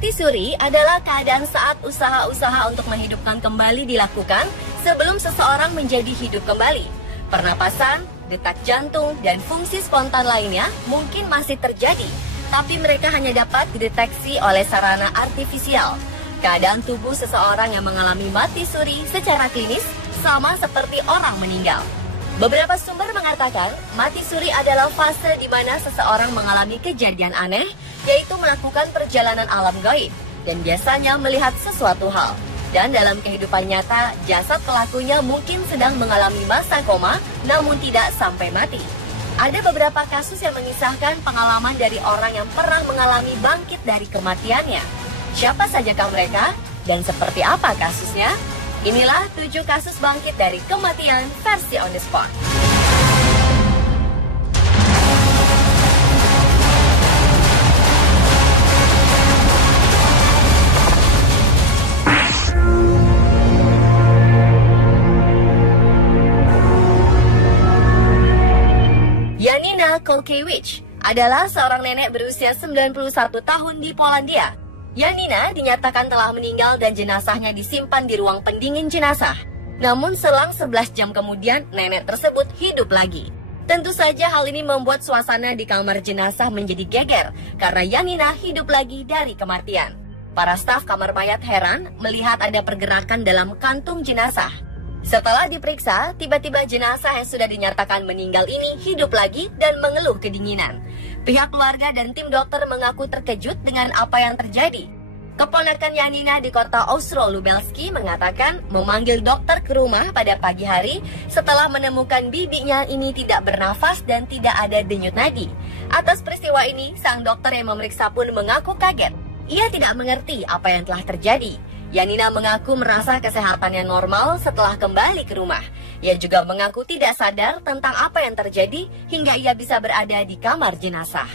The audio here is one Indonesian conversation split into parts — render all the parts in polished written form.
Mati suri adalah keadaan saat usaha-usaha untuk menghidupkan kembali dilakukan sebelum seseorang menjadi hidup kembali. Pernapasan, detak jantung, dan fungsi spontan lainnya mungkin masih terjadi, tapi mereka hanya dapat dideteksi oleh sarana artifisial. Keadaan tubuh seseorang yang mengalami mati suri secara klinis sama seperti orang meninggal. Beberapa sumber mengatakan mati suri adalah fase di mana seseorang mengalami kejadian aneh, yaitu melakukan perjalanan alam gaib dan biasanya melihat sesuatu hal. Dan dalam kehidupan nyata, jasad pelakunya mungkin sedang mengalami masa koma, namun tidak sampai mati. Ada beberapa kasus yang mengisahkan pengalaman dari orang yang pernah mengalami bangkit dari kematiannya. Siapa sajakah mereka dan seperti apa kasusnya? Inilah 7 kasus bangkit dari kematian versi on the spot. Janina Kolkiewicz adalah seorang nenek berusia 91 tahun di Polandia. Janina dinyatakan telah meninggal dan jenazahnya disimpan di ruang pendingin jenazah. Namun selang 11 jam kemudian, nenek tersebut hidup lagi. Tentu saja hal ini membuat suasana di kamar jenazah menjadi geger karena Janina hidup lagi dari kematian. Para staf kamar mayat heran melihat ada pergerakan dalam kantung jenazah. Setelah diperiksa, tiba-tiba jenazah yang sudah dinyatakan meninggal ini hidup lagi dan mengeluh kedinginan. Pihak keluarga dan tim dokter mengaku terkejut dengan apa yang terjadi. Keponakan Janina di kota Oslo-Lubelski mengatakan memanggil dokter ke rumah pada pagi hari setelah menemukan bibinya ini tidak bernafas dan tidak ada denyut nadi. Atas peristiwa ini, sang dokter yang memeriksa pun mengaku kaget. Ia tidak mengerti apa yang telah terjadi. Janina mengaku merasa kesehatannya normal setelah kembali ke rumah. Ia juga mengaku tidak sadar tentang apa yang terjadi hingga ia bisa berada di kamar jenazah.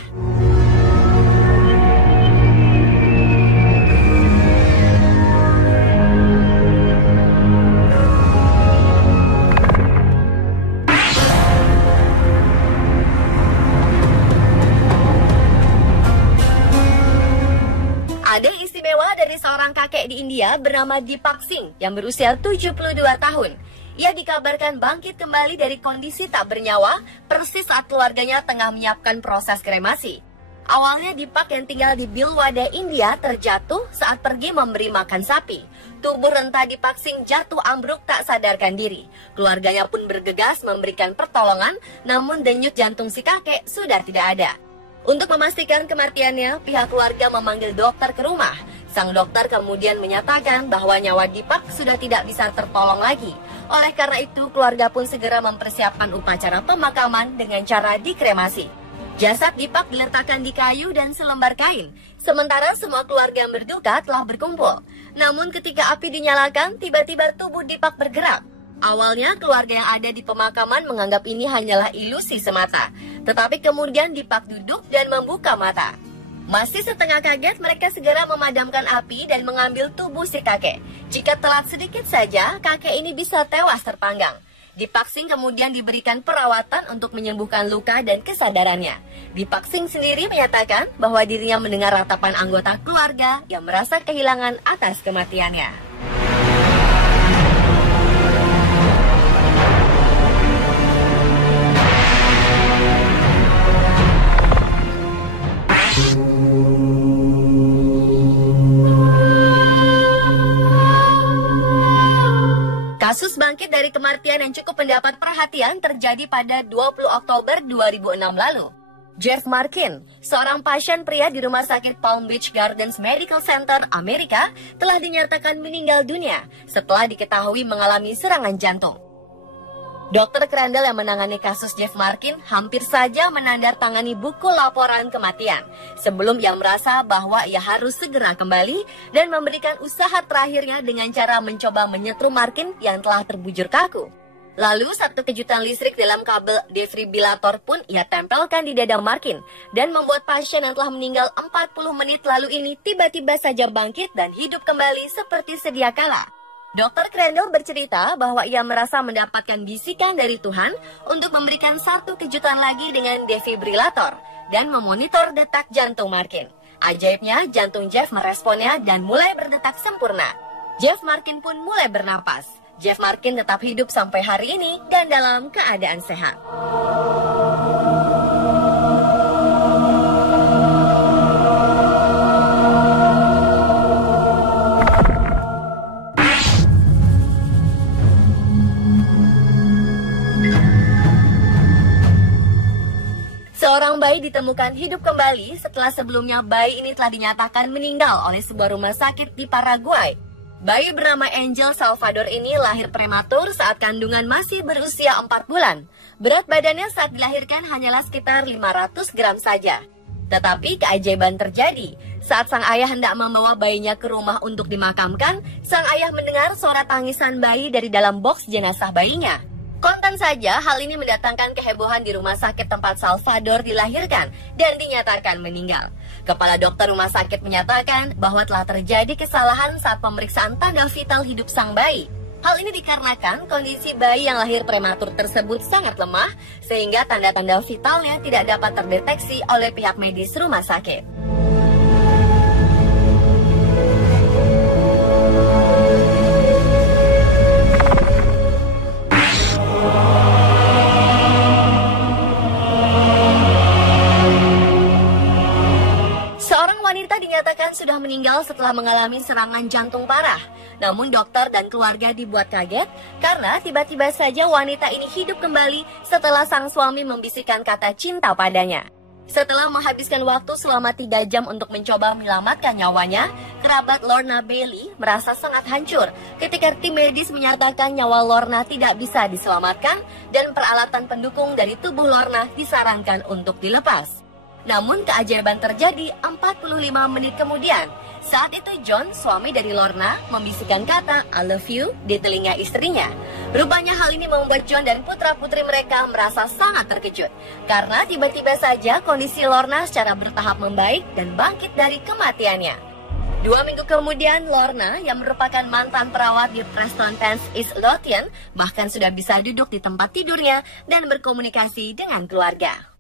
Ada istimewa dari seorang kakek di India bernama Deepak Singh yang berusia 72 tahun. Ia dikabarkan bangkit kembali dari kondisi tak bernyawa persis saat keluarganya tengah menyiapkan proses kremasi. Awalnya Deepak yang tinggal di Bhilwara, India terjatuh saat pergi memberi makan sapi. Tubuh renta Deepak Singh jatuh ambruk tak sadarkan diri. Keluarganya pun bergegas memberikan pertolongan, namun denyut jantung si kakek sudah tidak ada. Untuk memastikan kematiannya, pihak keluarga memanggil dokter ke rumah. Sang dokter kemudian menyatakan bahwa nyawa Deepak sudah tidak bisa tertolong lagi. Oleh karena itu, keluarga pun segera mempersiapkan upacara pemakaman dengan cara dikremasi. Jasad Deepak diletakkan di kayu dan selembar kain. Sementara semua keluarga yang berduka telah berkumpul. Namun ketika api dinyalakan, tiba-tiba tubuh Deepak bergerak. Awalnya keluarga yang ada di pemakaman menganggap ini hanyalah ilusi semata. Tetapi kemudian Deepak duduk dan membuka mata. Masih setengah kaget, mereka segera memadamkan api dan mengambil tubuh si kakek. Jika telat sedikit saja, kakek ini bisa tewas terpanggang. Deepak Singh kemudian diberikan perawatan untuk menyembuhkan luka dan kesadarannya. Deepak Singh sendiri menyatakan bahwa dirinya mendengar ratapan anggota keluarga yang merasa kehilangan atas kematiannya. Kasus bangkit dari kematian yang cukup mendapat perhatian terjadi pada 20 Oktober 2006 lalu. Jeff Markin, seorang pasien pria di Rumah Sakit Palm Beach Gardens Medical Center, Amerika, telah dinyatakan meninggal dunia setelah diketahui mengalami serangan jantung. Dokter Crandall yang menangani kasus Jeff Markin hampir saja menandatangani buku laporan kematian sebelum ia merasa bahwa ia harus segera kembali dan memberikan usaha terakhirnya dengan cara mencoba menyetrum Markin yang telah terbujur kaku. Lalu satu kejutan listrik dalam kabel defibrilator pun ia tempelkan di dada Markin dan membuat pasien yang telah meninggal 40 menit lalu ini tiba-tiba saja bangkit dan hidup kembali seperti sedia kala. Dr. Crandall bercerita bahwa ia merasa mendapatkan bisikan dari Tuhan untuk memberikan satu kejutan lagi dengan defibrilator dan memonitor detak jantung Markin. Ajaibnya, jantung Jeff meresponnya dan mulai berdetak sempurna. Jeff Markin pun mulai bernapas. Jeff Markin tetap hidup sampai hari ini dan dalam keadaan sehat. Seorang bayi ditemukan hidup kembali setelah sebelumnya bayi ini telah dinyatakan meninggal oleh sebuah rumah sakit di Paraguay. Bayi bernama Angel Salvador ini lahir prematur saat kandungan masih berusia 4 bulan. Berat badannya saat dilahirkan hanyalah sekitar 500 gram saja. Tetapi keajaiban terjadi. Saat sang ayah hendak membawa bayinya ke rumah untuk dimakamkan, sang ayah mendengar suara tangisan bayi dari dalam boks jenazah bayinya. Kontan saja, hal ini mendatangkan kehebohan di rumah sakit tempat Salvador dilahirkan dan dinyatakan meninggal. Kepala dokter rumah sakit menyatakan bahwa telah terjadi kesalahan saat pemeriksaan tanda vital hidup sang bayi. Hal ini dikarenakan kondisi bayi yang lahir prematur tersebut sangat lemah, sehingga tanda-tanda vitalnya tidak dapat terdeteksi oleh pihak medis rumah sakit. Wanita dinyatakan sudah meninggal setelah mengalami serangan jantung parah. Namun dokter dan keluarga dibuat kaget karena tiba-tiba saja wanita ini hidup kembali setelah sang suami membisikkan kata cinta padanya. Setelah menghabiskan waktu selama 3 jam untuk mencoba menyelamatkan nyawanya, kerabat Lorna Bailey merasa sangat hancur ketika tim medis menyatakan nyawa Lorna tidak bisa diselamatkan dan peralatan pendukung dari tubuh Lorna disarankan untuk dilepas. Namun keajaiban terjadi 45 menit kemudian. Saat itu John, suami dari Lorna, membisikkan kata I love you di telinga istrinya. Rupanya hal ini membuat John dan putra-putri mereka merasa sangat terkejut. Karena tiba-tiba saja kondisi Lorna secara bertahap membaik dan bangkit dari kematiannya. 2 minggu kemudian, Lorna yang merupakan mantan perawat di Preston Pans East Lothian bahkan sudah bisa duduk di tempat tidurnya dan berkomunikasi dengan keluarga.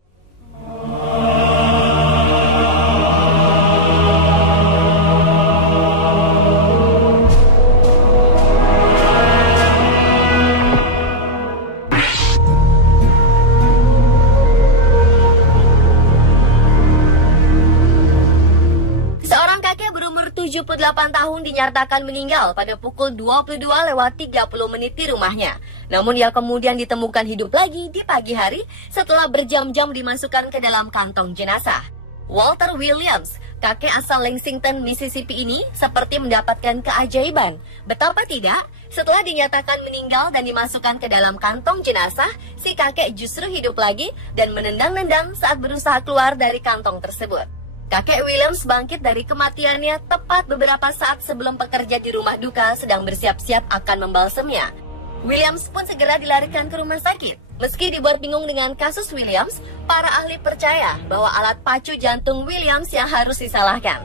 Seorang kakek berumur 78 tahun dinyatakan meninggal pada pukul 22:30 di rumahnya. Namun ia kemudian ditemukan hidup lagi di pagi hari setelah berjam-jam dimasukkan ke dalam kantong jenazah. Walter Williams, kakek asal Lexington, Mississippi ini seperti mendapatkan keajaiban. Betapa tidak, setelah dinyatakan meninggal dan dimasukkan ke dalam kantong jenazah, si kakek justru hidup lagi dan menendang-nendang saat berusaha keluar dari kantong tersebut. Kakek Williams bangkit dari kematiannya tepat beberapa saat sebelum pekerja di rumah duka sedang bersiap-siap akan membalsemnya. Williams pun segera dilarikan ke rumah sakit. Meski dibuat bingung dengan kasus Williams, para ahli percaya bahwa alat pacu jantung Williams yang harus disalahkan.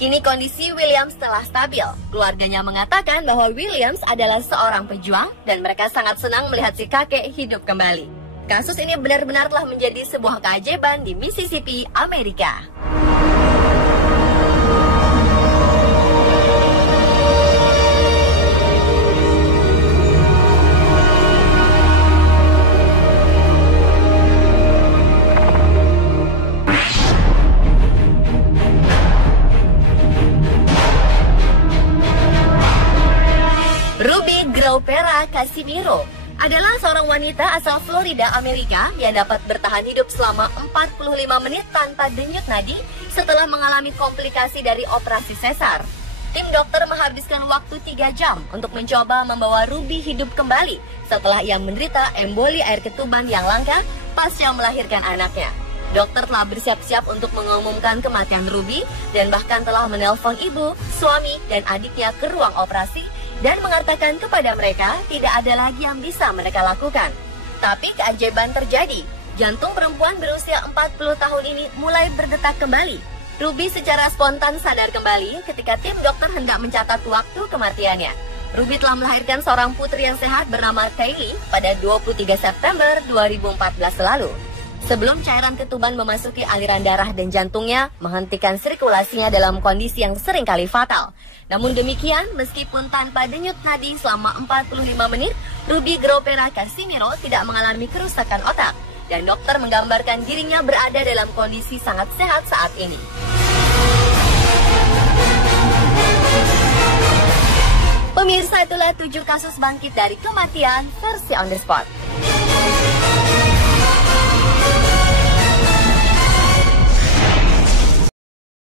Kini kondisi Williams telah stabil. Keluarganya mengatakan bahwa Williams adalah seorang pejuang dan mereka sangat senang melihat si kakek hidup kembali. Kasus ini benar-benar telah menjadi sebuah keajaiban di Mississippi, Amerika. Ruby Graupera Casimiro adalah seorang wanita asal Florida, Amerika yang dapat bertahan hidup selama 45 menit tanpa denyut nadi setelah mengalami komplikasi dari operasi sesar. Tim dokter menghabiskan waktu 3 jam untuk mencoba membawa Ruby hidup kembali setelah ia menderita emboli air ketuban yang langka pasca melahirkan anaknya. Dokter telah bersiap-siap untuk mengumumkan kematian Ruby dan bahkan telah menelpon ibu, suami, dan adiknya ke ruang operasi dan mengatakan kepada mereka tidak ada lagi yang bisa mereka lakukan. Tapi keajaiban terjadi. Jantung perempuan berusia 40 tahun ini mulai berdetak kembali. Ruby secara spontan sadar kembali ketika tim dokter hendak mencatat waktu kematiannya. Ruby telah melahirkan seorang putri yang sehat bernama Kaylee pada 23 September 2014 lalu. sebelum cairan ketuban memasuki aliran darah dan jantungnya, menghentikan sirkulasinya dalam kondisi yang seringkali fatal. Namun demikian, meskipun tanpa denyut nadi selama 45 menit, Ruby Gropera Casimiro tidak mengalami kerusakan otak. Dan dokter menggambarkan dirinya berada dalam kondisi sangat sehat saat ini. Pemirsa, itulah 7 kasus bangkit dari kematian versi On The Spot.